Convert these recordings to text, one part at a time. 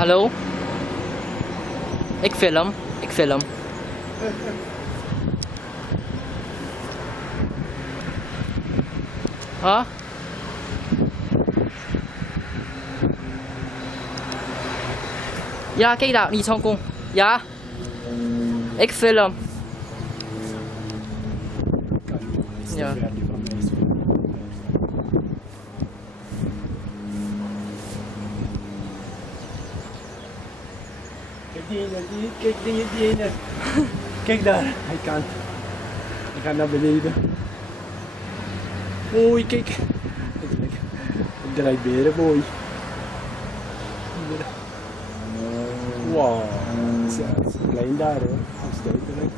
Hallo? Ik film. Huh? Ja, kijk daar, niet Hongkong. Ja. Ik film. Ja. Kijk die ene. Kijk daar, hij kan. Hij gaat naar beneden. Mooi, kijk. Ik draai beren, mooi. Wow, het is klein daar hoor, aanstekelijk.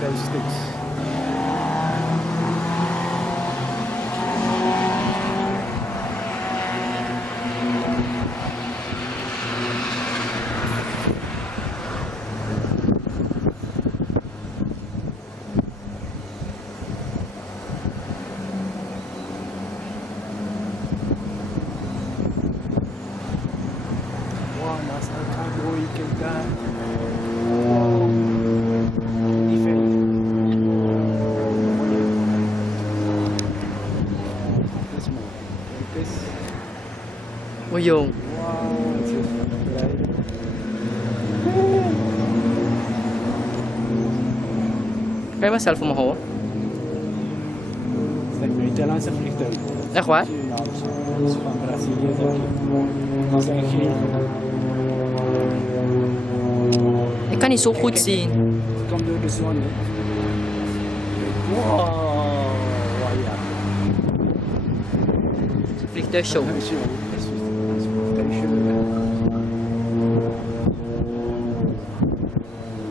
Vensters. Wow, naast elkaar mooi, kijk daar. Wow. Die veld. Dat is mooi. Kijk eens. Oei jong. Wauw, het is rijden. Kan je maar zelf omhoog? Het is een buitenlandse vliegtuig. Echt waar? Dat is van Brazilië, denk ik. Dat zijn geen. Ik kan niet zo goed zien. Het komt door de zon. Hè. Wow, ja. Vliegtuigshow.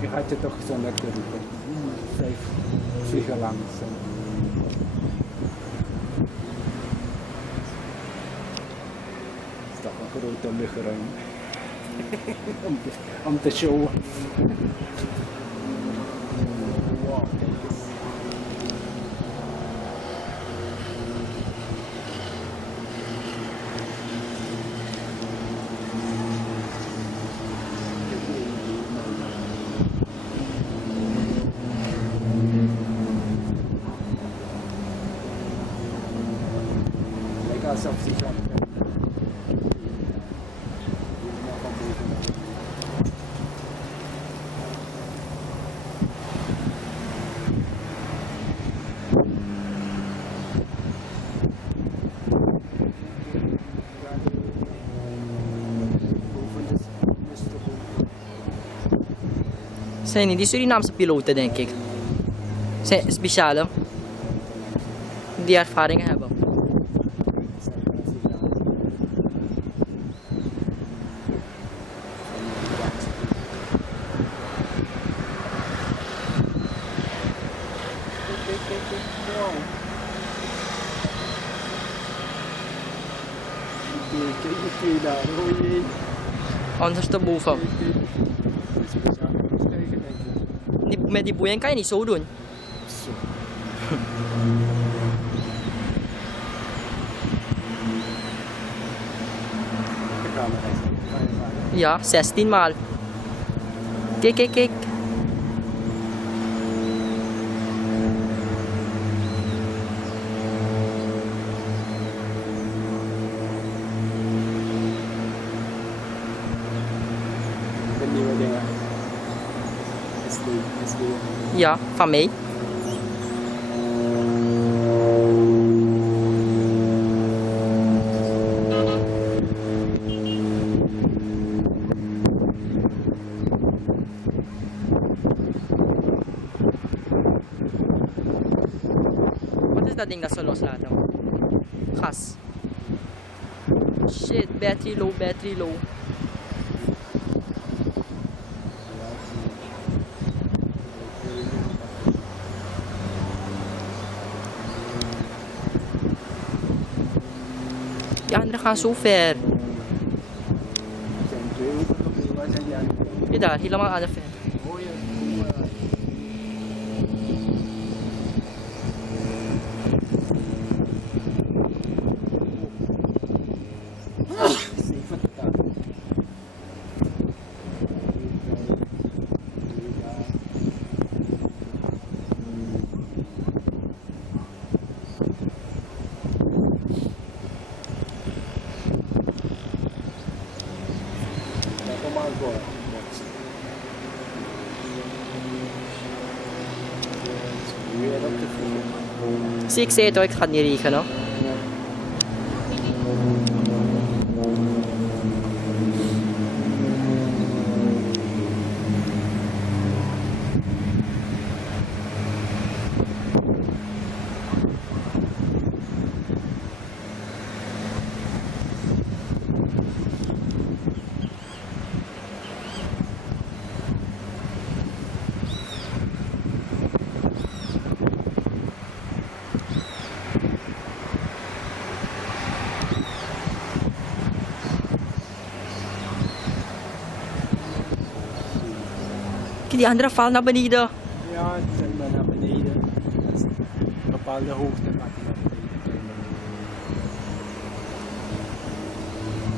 Je gaat je toch zo lekker roepen. 5 vliegen langs. Het is toch een grote luchtruim. om te showen. Wow, kijk eens. Lijkt alsof ze zo. Zijn niet die Surinaamse piloten, denk ik. Zijn speciale. Die ervaringen hebben. Kijk die twee daar, hoor je. Ondersteboven. Met die boeien kan je niet zo doen. Zo. De camera is. Ja, 16 maal. Kijk, kijk, kijk. De nieuwe dingen. SD. Ja, van mij. Wat is dat ding dat ze loslaten? Gas. Shit, battery low. kinderen gaan zo ver. Ja, daar, helemaal aan de ver. Zie ik zei het al, het gaat niet regenen. Die andere valt naar beneden. Ja, die zijn maar naar beneden. Dat is een bepaalde hoogte gaat die naar beneden.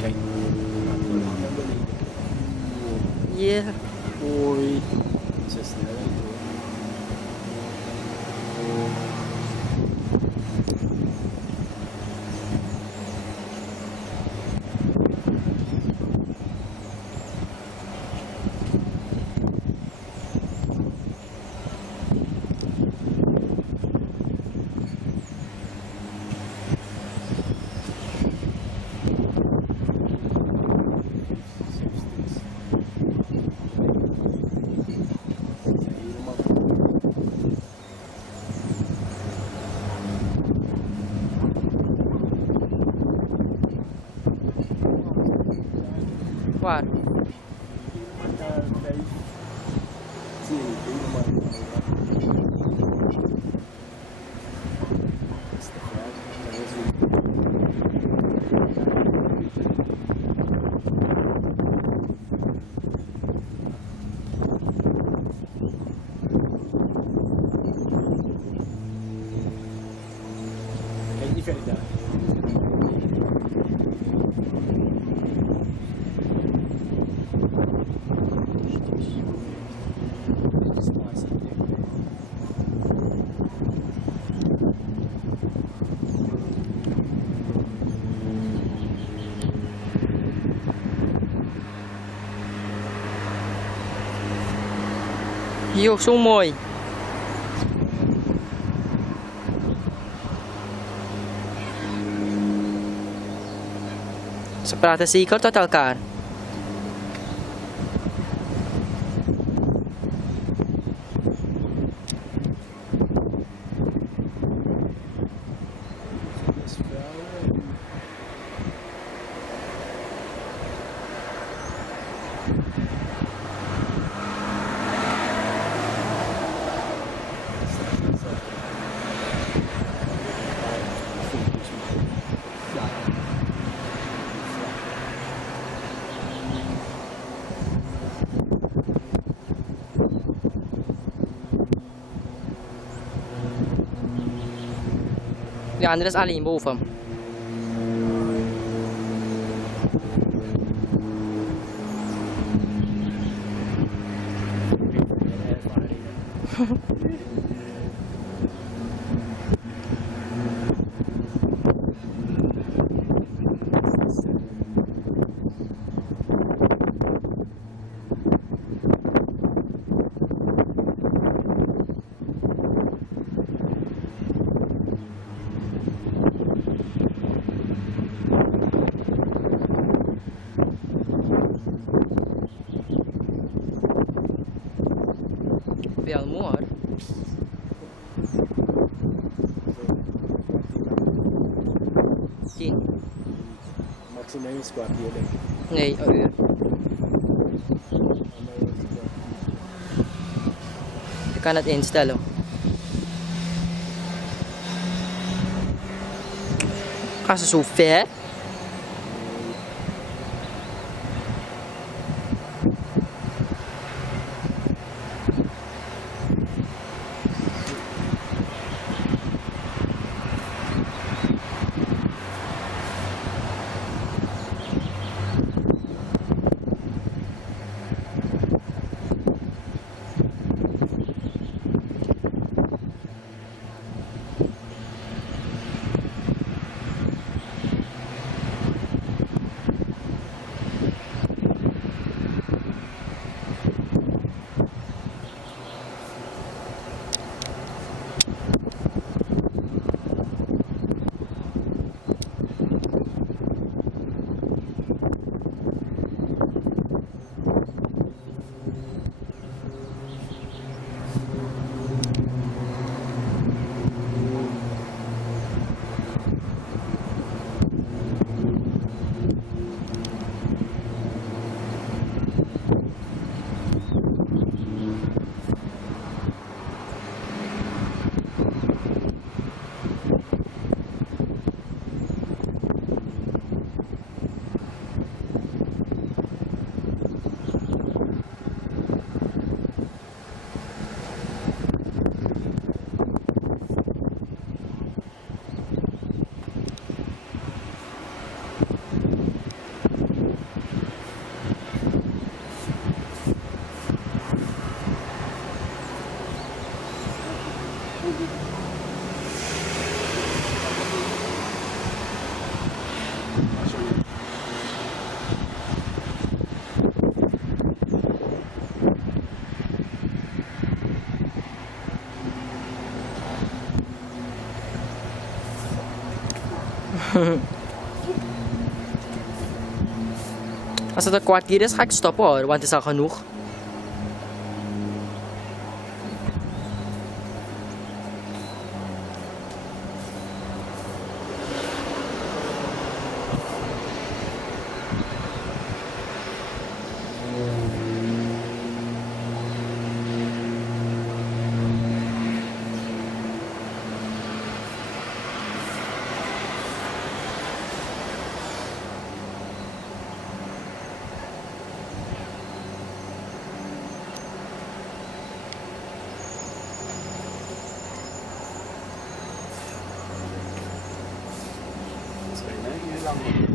Kijk, naar beneden. Yeah. Oei, zo snelheid hoor. Waar? Kijk niet verder daar. Yo, zo mooi. Ze praten zeker tot elkaar. De andere is alleen boven. Wel mooi. Tien. Maximaal een kwartier denk ik. Nee, een uur. Je kan het instellen. Gaan ze zo ver? Als het een kwartier is, ga ik stoppen hoor, want het is al genoeg. Hier lang.